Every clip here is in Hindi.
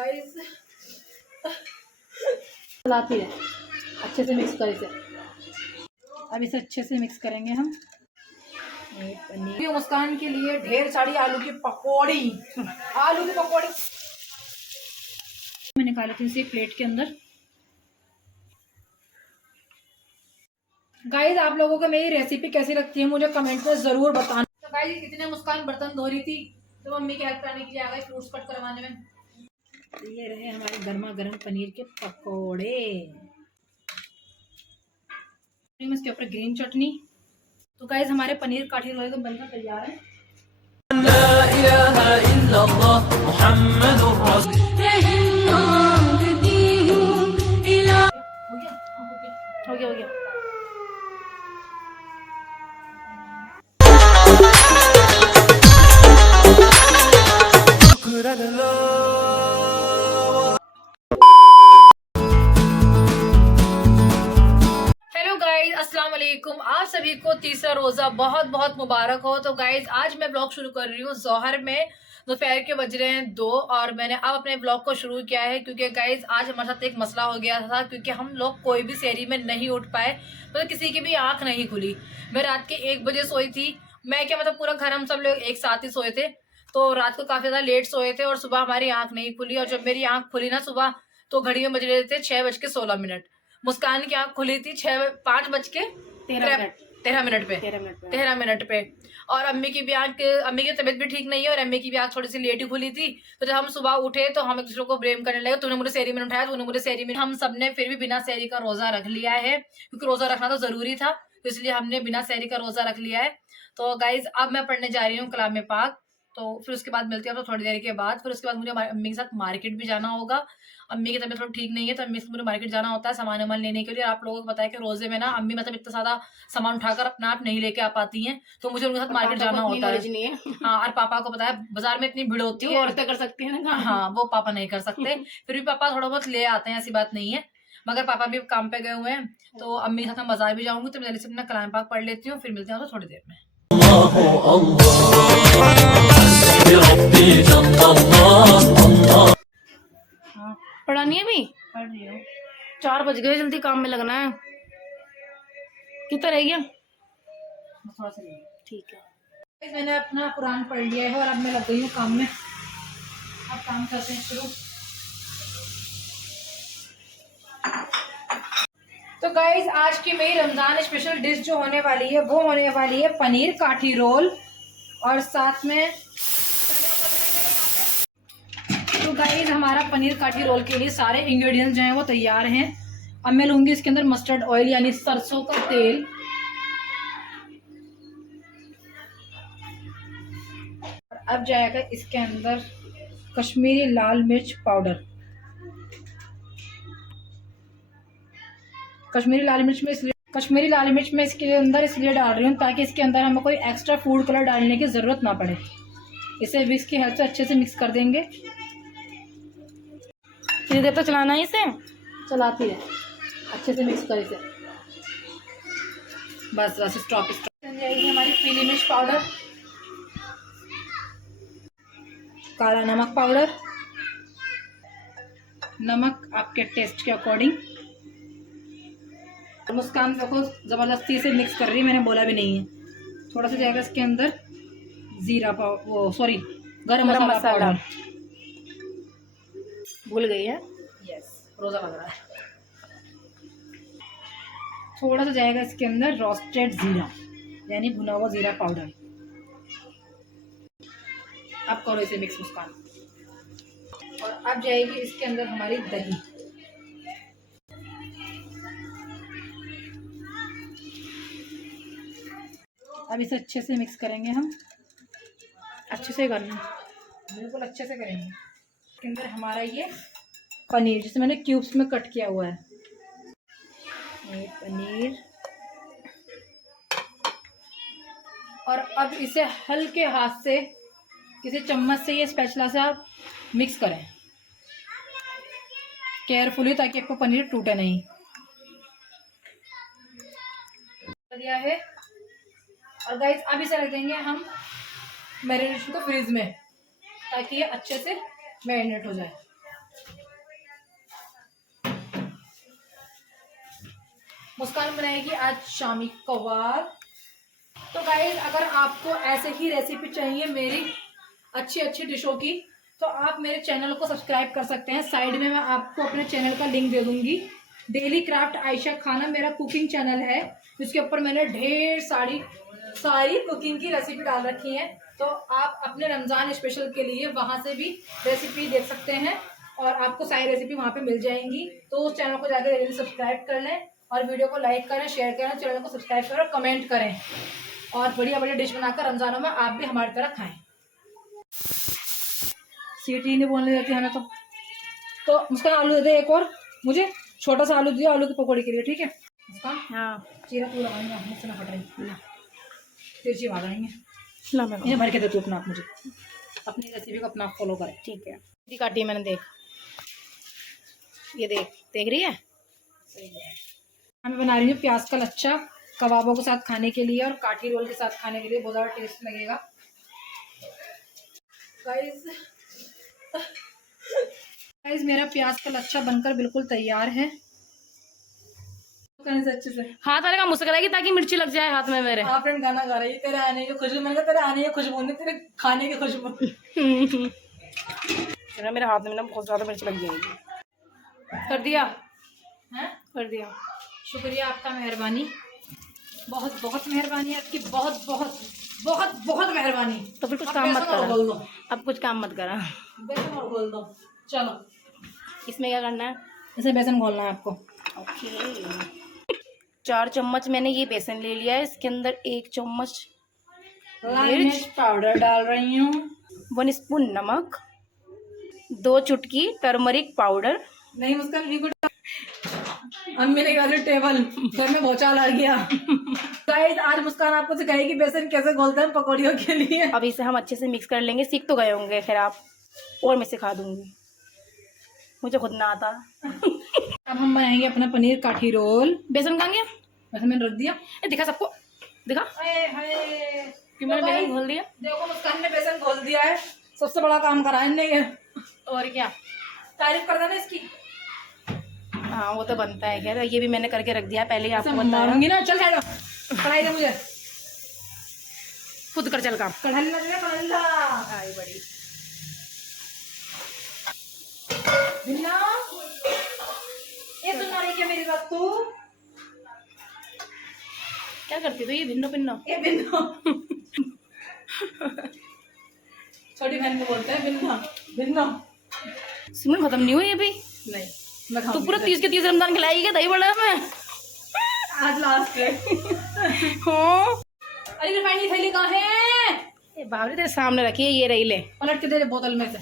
गाइस चलाती है, अच्छे से मिक्स कर इसे। अब इसे अच्छे से मिक्स करेंगे हम। पनीर मुस्कान के लिए ढेर सारी आलू की पकौड़ी मैं निकाल लेती हूँ इसे प्लेट के अंदर। गाइस आप लोगों को मेरी रेसिपी कैसी लगती है मुझे कमेंट में जरूर बताना। तो गाइस कितने मुस्कान बर्तन धो रही थी तो मम्मी की हेल्प करने के लिए आ गई फ्रूट्स कट करवाने में। ये रहे हमारे गर्मा गर्म पनीर के पकोड़े, इसके ऊपर ग्रीन चटनी। तो गाइस हमारे पनीर काठी रोल तो बनकर तैयार है। ला इलाहा इल्लल्लाह मुहम्मदुर रसूलुल्लाह। हो गया। हेलो गाइज अस्सलाम वालेकुम, आप सभी को तीसरा रोजा बहुत बहुत मुबारक हो। तो गाइज आज मैं ब्लॉग शुरू कर रही हूँ जोहर में, दोपहर के बज रहे हैं 2 और मैंने अब अपने ब्लॉग को शुरू किया है क्योंकि गाइज आज हमारे साथ एक मसला हो गया था क्योंकि हम लोग कोई भी सहरी में नहीं उठ पाए, मतलब किसी की भी आंख नहीं खुली। मैं रात के 1 बजे सोई थी, मैं क्या मतलब पूरा घर हम सब लोग एक साथ ही सोए थे, तो रात को काफी ज्यादा लेट सोए थे और सुबह हमारी आंख नहीं खुली। और जब मेरी आंख खुली ना सुबह तो घड़ी में बज रहे थे 6:16। मुस्कान की आंख खुली थी 5:13 पे और अम्मी की तबीयत भी ठीक नहीं है और अम्मी की भी आंख थोड़ी सी लेट ही खुली थी। तो जब हम सुबह उठे तो हम एक दूसरे को ब्लेम करने लगे, तूने मुझे सहरी में उठाया, तूने मुझे सहरी में। हम सबने फिर भी बिना सहरी का रोजा रख लिया है क्योंकि रोजा रखना तो जरूरी था, तो इसलिए हमने बिना सहरी का रोजा रख लिया है। तो गाइज अब मैं पढ़ने जा रही हूँ कलाम पाक, तो फिर उसके बाद मिलती है तो थोड़ी देर के बाद। फिर उसके बाद मुझे अम्मी के साथ मार्केट भी जाना होगा। अम्मी की तबीयत थोड़ी ठीक नहीं है तो अम्मी से मुझे मार्केट जाना होता है सामान वामान लेने के लिए। आप लोगों को पता है कि रोजे में ना अम्मी मतलब इतना ज्यादा सामान उठाकर अपना आप नहीं लेके आ पाती हैं, तो मुझे उनके साथ मार्केट जाना होता है। हाँ, और पापा को पता है बाजार में इतनी भीड़ होती है, औरतें कर सकती है ना। हाँ, वो पापा नहीं कर सकते। फिर भी पापा थोड़ा बहुत ले आते हैं, ऐसी बात नहीं है, मगर पापा भी काम पे गए हुए हैं। तो अम्मी के साथ मैं बाजार भी जाऊंगी, तो मैं जल्दी से अपना कलाम पाक पढ़ लेती हूँ, फिर मिलते हैं थोड़ी देर में। हाँ, पढ़ा नहीं अभी? पढ़ रही हूँ। 4 बज गए, जल्दी काम में लगना है। कितना रह गया? थोड़ा सा ठीक है। मैंने अपना कुरान पढ़ लिया है और अब मैं लग गई हूँ काम में। अब काम करते हैं शुरू। तो गाइज आज की मेरी रमजान स्पेशल डिश जो होने वाली है वो होने वाली है पनीर काठी रोल, और साथ में तो गाइज हमारा पनीर काठी रोल के लिए सारे इंग्रेडिएंट्स जो हैं वो तैयार हैं। अब मैं लूंगी इसके अंदर मस्टर्ड ऑयल यानी सरसों का तेल, और अब जाएगा इसके अंदर कश्मीरी लाल मिर्च पाउडर। कश्मीरी लाल मिर्च में इसके अंदर इसलिए डाल रही हूँ ताकि इसके अंदर हमें कोई एक्स्ट्रा फूड कलर डालने की जरूरत ना पड़े। इसे विस्क की हेल्प से अच्छे से मिक्स कर देंगे। कितनी देर तक चलाना है इसे? चलाती है, अच्छे से मिक्स कर इसे। बस स्टॉप जाएगी हमारी पीली मिर्च पाउडर, काला नमक पाउडर, नमक आपके टेस्ट के अकॉर्डिंग। मुस्कान देखो जबरदस्ती से मिक्स कर रही है, मैंने बोला भी नहीं है। थोड़ा सा जाएगा इसके अंदर जीरा गरम मसाला पाउडर। भूल गई है, यस, रोजा लग रहा है। थोड़ा सा जाएगा इसके अंदर रोस्टेड जीरा यानी भुना हुआ जीरा पाउडर। अब करो इसे मिक्स मुस्कान। और अब जाएगी इसके अंदर हमारी दही। अब इसे अच्छे से मिक्स करेंगे हम, अच्छे से करना, बिल्कुल अच्छे से करेंगे। इसके अंदर हमारा ये पनीर जिसे मैंने क्यूब्स में कट किया हुआ है, ये पनीर। और अब इसे हल्के हाथ से किसी चम्मच से ये स्पैचुला से आप मिक्स करें केयरफुली ताकि आपको पनीर टूटे नहीं। दिया है और गाइस अब इसे रख देंगे हम मैरिनेशन को फ्रीज में ताकि ये अच्छे से मैरिनेट हो जाए। मुस्कान बनाएगी आज शामी कबाब। तो गाइस अगर आपको ऐसे ही रेसिपी चाहिए मेरी अच्छी अच्छी डिशों की तो आप मेरे चैनल को सब्सक्राइब कर सकते हैं। साइड में मैं आपको अपने चैनल का लिंक दे दूंगी। डेली क्राफ्ट आयशा खाना मेरा कुकिंग चैनल है, जिसके ऊपर मैंने ढेर सारी कुकिंग की रेसिपी डाल रखी है। तो आप अपने रमज़ान स्पेशल के लिए वहाँ से भी रेसिपी देख सकते हैं और आपको सारी रेसिपी वहाँ पे मिल जाएंगी। तो उस चैनल को जाकर डेली सब्सक्राइब कर लें और वीडियो को लाइक करें, शेयर करें, चैनल को सब्सक्राइब करें और कमेंट करें और बढ़िया बढ़िया डिश बनाकर रमज़ानों में आप भी हमारी तरह खाएं। सीटी नहीं बोलने देती हमें तो मुस्कान आलू दे दे एक और, मुझे छोटा सा आलू दिया आलू की पकौड़ी के लिए, ठीक है मुस्कान? हाँ चीरा पूरा लगाएंगे, मुझसे ना फट रही तिरछी भाग आएंगे। ये भर के दे तू अपना आप, मुझे अपनी रेसिपी को अपना फॉलो करें, ठीक है? काटी मैंने, देख ये देख रही है? मैं बना रही हूँ प्याज का लच्छा कबाबों के साथ खाने के लिए और काठी रोल के साथ खाने के लिए बहुत ज़्यादा टेस्ट लगेगा। गाइस मेरा प्याज का लच्छा बनकर बिल्कुल तैयार है। अच्छे से हाथ वाले का मुझसे कराएगी ताकि मिर्ची लग जाए हाथ में मेरे। हाँ फ्रेंड गाना गा रही है, तेरे आने की खुशबू, मैंने कहा तेरे आने की खुशबू नहीं, तेरे खाने की खुशबू। मेरे हाथ में ना बहुत ज़्यादा मिर्च लग जाएगी। कर दिया है? कर दिया। शुक्रिया आपका, मेहरबानी, बहुत बहुत मेहरबानी आपकी, बहुत बहुत बहुत बहुत मेहरबानी। तो फिर कुछ काम मत करो, अब कुछ काम मत करा, बेसन और घोल दो। चलो इसमें क्या करना है? इसमें बेसन घोलना है आपको। ओके 4 चम्मच मैंने ये बेसन ले लिया है। इसके अंदर 1 चम्मच मिर्च पाउडर डाल रही हूँ, 1 स्पून नमक, 2 चुटकी टर्मरिक पाउडर। नहीं मुस्कान अम्मी ने कहा टेबल घर में भौचाल आ गया। गाइस आज मुस्कान आपको सिखाएगी बेसन कैसे घोलते हैं पकौड़ियों के लिए। अब इसे हम अच्छे से मिक्स कर लेंगे। सीख तो गए होंगे खैर आप, और मैं सिखा दूंगी, मुझे खुद ना आता। अब हम बनाएंगे अपना पनीर काठी रोल। बेसन कहाँ गया? बेसन मैंने रख दिया। दिखा सबको, दिखा कि मैंने बेसन घोल दिया। देखो मुस्कान ने बेसन घोल दिया है, सबसे बड़ा काम करा है ये। और क्या तारीफ कर देना इसकी। हाँ वो तो बनता है खैर, ये भी मैंने करके रख दिया पहले ही आपको बताऊंगी ना। चल जाएगा कढ़ाई दे मुझे, खुद कर चल काम। कढ़ाई आई बड़ी बिन्ना, ये सुन रही क्या मेरी बात? तू क्या करती तू? ये भिन्नो पिन्नो, ये भिन्नो छोटी बहन को बोलते हैं भिन्ना भिन्नो। सिमरन खत्म नहीं हुई अभी? नहीं तो पूरा 30 के 30 रमजान खिलाएगी क्या? दही बड़ा में आज लास्ट है। अरे रिफाइंड की थैली कहाँ है? बाबरी तेरे सामने रखी है, ये रही, ले पलट के दे बोतल में से।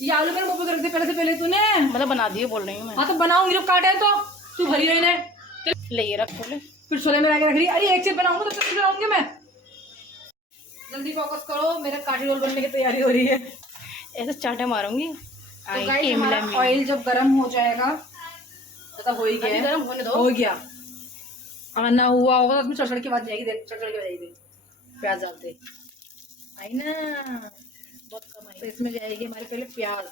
ये आलू मेरे मुंह पे रख दे पहले से पहले तूने, मतलब बना दिए बोल रही हूँ मैं। हाँ तो बनाऊंगी, जब काटे तो तू भरी हुई ने ले ये रख छोले, फिर छोले में लाके रख रही। अरे एक चीज बनाऊंगा तो फिर बनाऊंगी मैं। जल्दी फोकस करो, मेरा काठी रोल बनने की तैयारी हो रही है। ऐसे चाटे मारूंगी। तो गाइस हमारा ऑयल जब गर्म हो जाएगा, मतलब हो ही गया, गर्म होने दो, हो गया, आना हुआ होगा तो चढ़ की बात जाएगी। देख चढ़ की जाएगी प्याज डालते आई ना, बहुत कम आई। तो इसमें जाएगी हमारे पहले प्याज,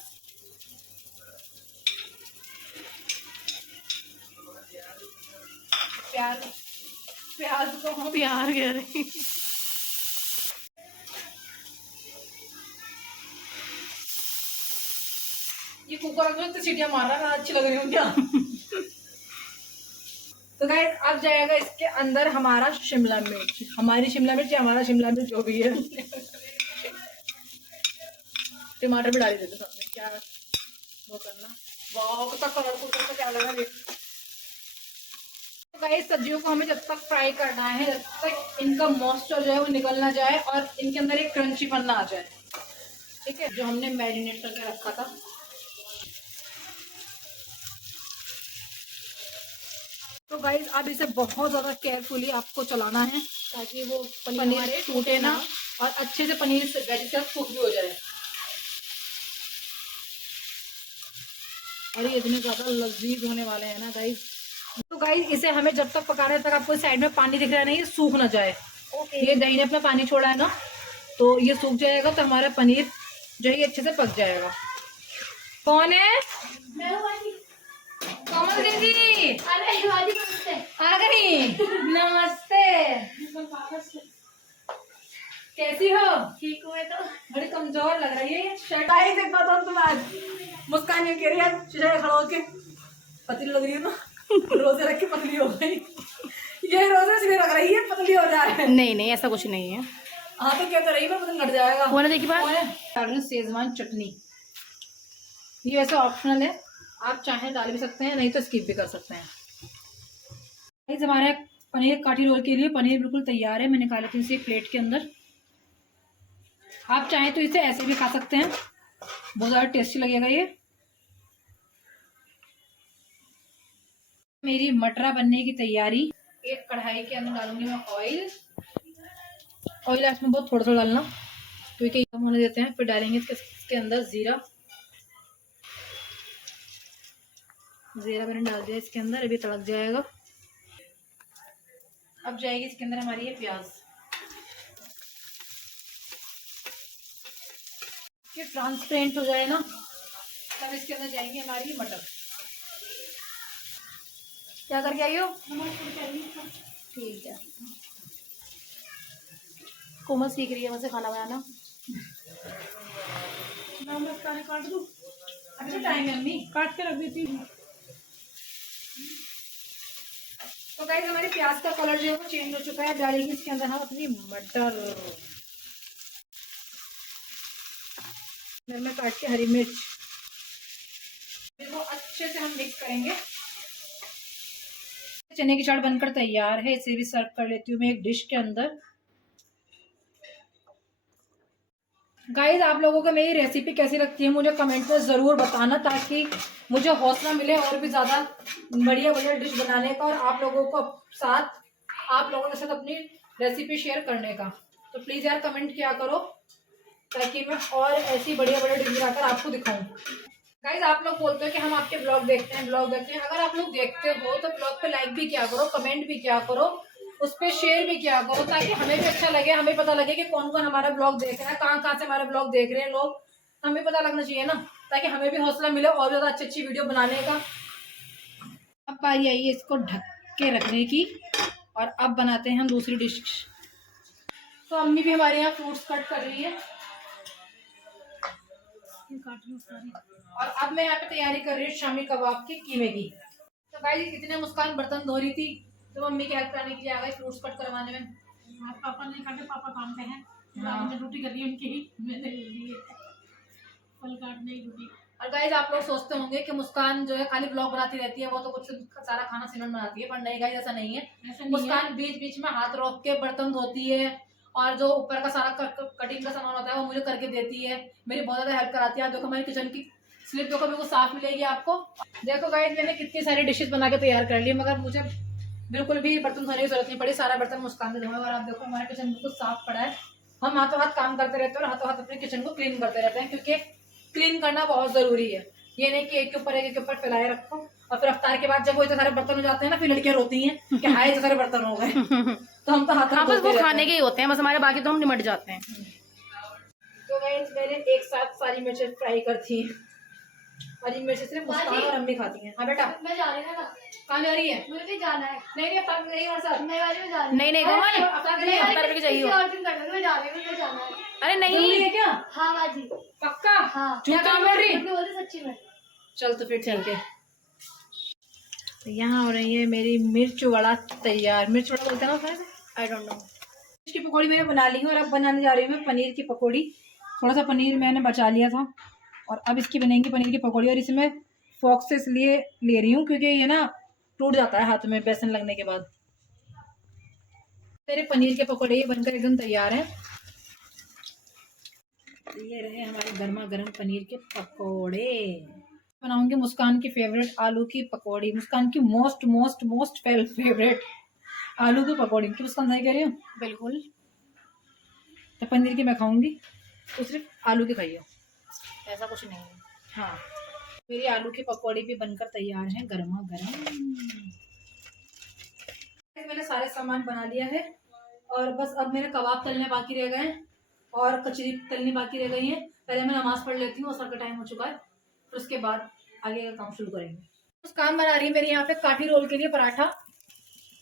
प्याज को हम प्यार कह रहे। ये कुकर में तो सीटियां मार रहा है, अच्छी लग रही हूँ क्या? तो गाइस अब जाएगा इसके अंदर हमारा शिमला मिर्च, हमारी शिमला मिर्च या हमारा शिमला मिर्च जो भी है। टमाटर भी डाल देते साथ में, क्या वो करना। वाह कितना कलरफुल, तो क्या लग रहा है। तो गाइस सब्जियों को हमें जब तक फ्राई करना है जब तक इनका मॉइस्चर जो है वो निकल ना जाए और इनके अंदर एक क्रंची बनना आ जाए, ठीक है? जो हमने मैरिनेट करके रखा था। तो गाइस अब इसे बहुत ज़्यादा केयरफुली आपको चलाना है ताकि वो पनीर टूटे ना और अच्छे से पनीर से वेजिटेबल कुक भी हो जाए। और ये इतने ज़्यादा लजीज होने वाले हैं ना गाइस। तो गाइस इसे हमें जब तक पका रहे तक आपको साइड में पानी दिख रहा है ना, ये सूख ना जाए। ये दही ने अपना पानी छोड़ा है ना, तो ये सूख जाएगा तो हमारा पनीर जो है ये अच्छे से पक जाएगा। कौन है? कोमल दीदी अरे शिवाजी नमस्ते। आ गई। नमस्ते, कैसी हो? ठीक हूँ मैं तो। बड़ी कमजोर लग रही है ये शर्ट। आई से पता तुम आज मुस्कान ये कह रही है शीशे खड़ा होके पतली लग रही है ना, रोजे रख के पतली हो गई। ये रोजे से लग रही है पतली हो जाए। नहीं नहीं ऐसा कुछ नहीं है। हाँ तो कहते रही मैं पतली घट जाएगा। वो ना देखी बात। डाल रही हूँ शेजवान चटनी। ये वैसे ऑप्शनल है, आप चाहें डाल भी सकते हैं, नहीं तो स्किप भी कर सकते हैं। गाइस हमारे पनीर काठी रोल के लिए पनीर बिल्कुल तैयार है। मैं निकाल लेती हूँ इसे प्लेट के अंदर। आप चाहें तो इसे ऐसे भी खा सकते हैं, बहुत ज़्यादा टेस्टी लगेगा ये। मेरी मटरा बनने की तैयारी। एक कढ़ाई के अंदर डालूंगी मैं ऑयल। ऑयल इसमें बहुत थोड़ा थोड़ा डालना क्योंकि कम होने देते हैं। फिर डालेंगे इसके अंदर जीरा। जीरा मैंने डाल दिया इसके अंदर, अभी तड़क जाएगा। अब जाएगी इसके अंदर हमारी ये प्याज। ये ट्रांसपेरेंट हो जाए ना तब इसके अंदर जाएंगे हमारी मटर। क्या करके आई हो? ठीक है। कोमल सीख रही है मुझसे खाना बनाना। काट दूं? अच्छा टाइम है अम्मी, काट के रख देती हूँ। तो गाइस हमारी प्याज का कलर जो है वो चेंज हो चुका है। डालेंगे इसके अंदर हम अपनी मटर। में काट के हरी मिर्च। इसको अच्छे से हम मिक्स करेंगे। चने की चाट बनकर तैयार है। इसे भी सर्व कर लेती हूँ मैं एक डिश के अंदर। गाइज आप लोगों को मेरी रेसिपी कैसी लगती है मुझे कमेंट में ज़रूर बताना, ताकि मुझे हौसला मिले और भी ज़्यादा बढ़िया बढ़िया डिश बनाने का और आप लोगों के साथ अपनी रेसिपी शेयर करने का। तो प्लीज़ यार कमेंट किया करो ताकि मैं और ऐसी बढ़िया बढ़िया डिश बनाकर आपको दिखाऊं। गाइज आप लोग बोलते हो कि हम आपके ब्लॉग देखते हैं अगर आप लोग देखते हो तो ब्लॉग पे लाइक भी किया करो, कमेंट भी किया करो, उस पर शेयर भी किया करो, ताकि हमें भी अच्छा लगे, हमें पता लगे कि कौन कौन हमारा ब्लॉग देख रहा है, कहाँ से हमारा ब्लॉग देख रहे हैं लोग। हमें पता लगना चाहिए ना, ताकि हमें भी हौसला मिले और ज़्यादा अच्छी अच्छी वीडियो बनाने का। अब बारी आई है इसको ढक के रखने की और अब बनाते हैं हम दूसरी डिश। तो अम्मी भी हमारे यहाँ फ्रूट्स कट कर रही है और अब मैं यहाँ पे तैयारी कर रही हूँ शामी कबाब के कीमे की। तो गाइस इतने मुस्कान बर्तन धो रही थी तो मम्मी की हेल्प करने के लिए आ गई फ्रूट्स कट करवाने में। पापा नहीं खाते, पापा काम पे हैं। मैंने ड्यूटी कर ली उनकी ही, मैंने ली फल काटने की ड्यूटी। और गाइस आप लोग सोचते होंगे कि मुस्कान जो है खाली ब्लॉग बनाती रहती है, वो तो कुछ सारा खाना सीमन बनाती है, पर नहीं गाइस ऐसा नहीं है। मुस्कान बीच बीच में हाथ रोक के बर्तन धोती है और जो ऊपर का सारा कटिंग का सामान होता है वो मुझे करके देती है। मेरी बहुत ज्यादा हेल्प कराती है। देखो हमारी किचन की स्लिप देखो बिल्कुल साफ मिलेगी आपको। देखो गाइस मैंने कितनी सारी डिशेस बना के तैयार कर ली, मगर मुझे बिल्कुल भी बर्तन धोने की जरूरत नहीं पड़ी। सारा बर्तन मुस्कान ने धोया और आप देखो हमारा किचन बिल्कुल साफ पड़ा है। हम हाथों हाथ काम करते रहते हैं और हाथों हाथ अपने किचन को क्लीन करते रहते हैं, क्योंकि क्लीन करना बहुत जरूरी है। ये नहीं कि एक के ऊपर फैलाए रखो और फिर अफ्तार के बाद जब वो इतने सारे बर्तन हो जाते हैं ना, फिर लड़कियां रोती हैं कि हाय इतने सारे बर्तन हो गए। तो हम तो हाथ हाँ बस वो खाने के ही होते हैं, बस हमारे बाकी तो हम निमट जाते हैं। तो गाइस मैंने एक साथ सारी मिर्चें फ्राई करती हैं। हरी मिर्च सिर्फ मुस्कान और अम्मी खाती हैं। हाँ बेटा मैं जा रही हूँ ना। कहाँ जा रही है? मुझे भी जाना है। नहीं अफ्तार नहीं हमारे साथ। मैं वाली में जा रही हूँ। नहीं कोमल अफ्तार के लिए अफ्तार करके चाहिए। और दिन कर मैं जा रही हूँ, मुझे जाना है। अरे जरूरी नहीं है क्या? हाँ बाजी पक्का? हाँ। क्या काम कर रही? मैं बोलती सच्ची में। चल तो फिर ठीक है। तो यहाँ हो रही है मेरी मिर्च वड़ा तैयार। मिर्च वड़ा बोलते हैं ना, आई डोंट नो। मिर्च की पकौड़ी मैंने बना ली है और अब बनाने जा रही हूँ मैं पनीर की पकौड़ी। थोड़ा सा पनीर मैंने बचा लिया था और अब इसकी बनेगी पनीर की पकौड़ी। और इसमें फोक से इसलिए ले रही हूँ क्योंकि ये ना टूट जाता है हाथ में बेसन लगने के बाद। मेरे पनीर के पकौड़े ये बनकर एकदम तैयार हैं। ये रहे हमारे गर्मा गर्म पनीर के पकौड़े। बनाऊंगी मुस्कान की फेवरेट आलू की पकौड़ी। मुस्कान की मोस्ट मोस्ट मोस्ट फेवरेट आलू की पकौड़ी। की मुस्कान सही कह रही हूँ? बिल्कुल। तो पनीर की मैं खाऊंगी तो सिर्फ आलू की खाइए, ऐसा कुछ नहीं है। हाँ मेरी आलू की पकौड़ी भी बनकर तैयार है गर्मा गर्म। मैंने सारे सामान बना लिया है और बस अब मेरे कबाब तलने बाकी रह गए हैं और कचरी तलनी बाकी रह गई है। पहले मैं नमाज पढ़ लेती हूँ, असर का टाइम हो चुका है, फिर उसके बाद आगे का काम शुरू करेंगे। मुस्कान बना रही है मेरी यहाँ पे काठी रोल के लिए पराठा,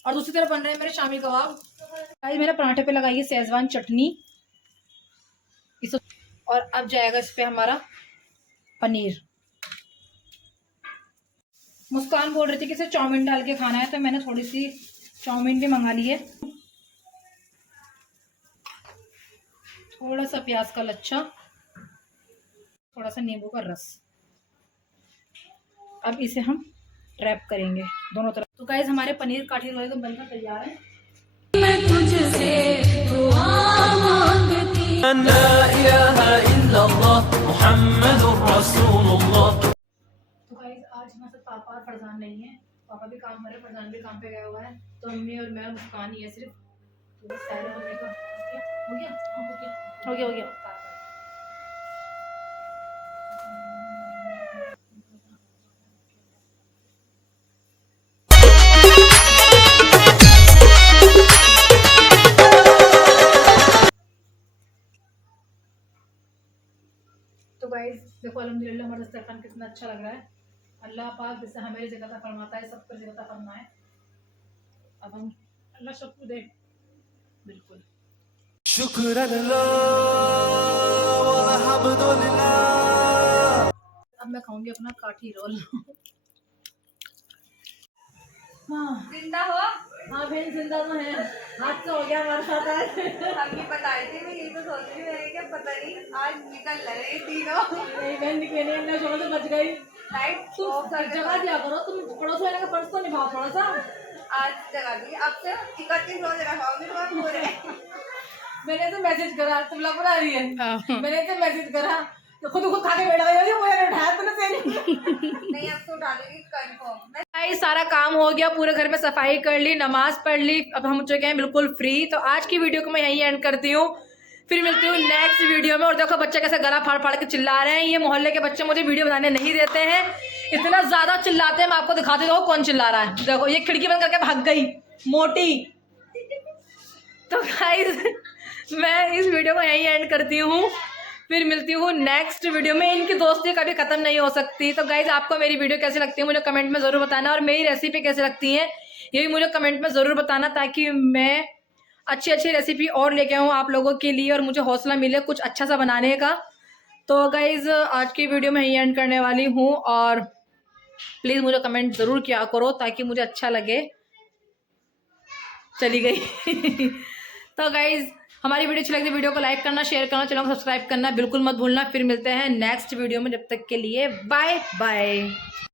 और दूसरी तरफ बन रहे हैं मेरे शामी कबाब। गाइस मेरे पराठे पे लगाइए शेजवान चटनी, और अब जाएगा इस पे हमारा पनीर। मुस्कान बोल रही थी कि इसे चाउमीन डाल के खाना है, तो मैंने थोड़ी सी चाउमीन भी मंगा ली है। थोड़ा सा प्याज का लच्छा, थोड़ा सा नींबू का रस। अब इसे हम रैप करेंगे दोनों तरफ। तो गाइस हमारे पनीर काठी रोल तो बनकर तैयार है। मैं तुझसे दुआ मांगती, ला इलाहा इल्लल्लाह मुहम्मदुर रसूलुल्लाह। तो गाइस आज हमारे साथ पापा और फरजान नहीं है, पापा भी काम कर रहे हैं, फरजान भी काम पे गया हुआ है, तो मम्मी और मैं मुस्कान ही है सिर्फ। तो सैर होने का हो गया हो गया हो गया। तो गाइस देखो अल्हम्दुलिल्लाह हमारा दस्तरखान कितना अच्छा लग रहा है। अल्लाह पाक जैसे हमें जगह फरमाता है, सब पर जगह फरमाए। अब हम अल्लाह सबको दे बिल्कुल। अब मैं खाऊंगी अपना काठी रोल। जिंदा हो? हाँ बहन जिंदा तो है, आज तो हो गया हमारे साथ आज। हम ये बता रही थी, मैं यही तो सोच रही थी क्या पता नहीं आज निकल रहे तीनों। नहीं बहन निकले नहीं, अंदर शोर से बच गई। लाइट तुम जगह दिया करो, तुम पड़ोस वाले का फर्ज तो निभाओ थोड़ा सा। आज जगा दी, अब से 31 रोज रखाओगे तो पूरे। मैंने तो मैसेज करा, तुम लोग बना रही है, मैंने तो मैसेज करा तो खुद खा के बैठ गई, मुझे उठाया तूने से नहीं अब तो डालेगी कंफर्म। भाई सारा काम हो गया, पूरे घर में सफाई कर ली, नमाज पढ़ ली, अब हम चुके हैं बिल्कुल फ्री। तो आज की वीडियो को मैं यहीं एंड करती हूँ, फिर मिलती हूँ नेक्स्ट वीडियो में। और देखो बच्चे कैसे गला फाड़ फाड़ के चिल्ला रहे हैं, ये मोहल्ले के बच्चे मुझे वीडियो बनाने नहीं देते हैं, इतना ज्यादा चिल्लाते हैं। मैं आपको दिखाती हूँ कौन चिल्ला रहा है। देखो ये खिड़की बंद करके भाग गई मोटी। तो गाइस मैं इस वीडियो को यहीं एंड करती हूँ, फिर मिलती हूँ नेक्स्ट वीडियो में। इनकी दोस्ती कभी खत्म नहीं हो सकती। तो गाइज आपको मेरी वीडियो कैसी लगती है मुझे कमेंट में ज़रूर बताना, और मेरी रेसिपी कैसी लगती है ये भी मुझे कमेंट में ज़रूर बताना, ताकि मैं अच्छी अच्छी रेसिपी और लेके आऊँ आप लोगों के लिए, और मुझे हौसला मिले कुछ अच्छा सा बनाने का। तो गाइज आज की वीडियो में यही एंड करने वाली हूँ, और प्लीज़ मुझे कमेंट ज़रूर किया करो ताकि मुझे अच्छा लगे। चली गई। तो गाइज हमारी वीडियो अच्छी लगती है, वीडियो को लाइक करना, शेयर करना, चैनल को सब्सक्राइब करना बिल्कुल मत भूलना। फिर मिलते हैं नेक्स्ट वीडियो में, जब तक के लिए बाय बाय।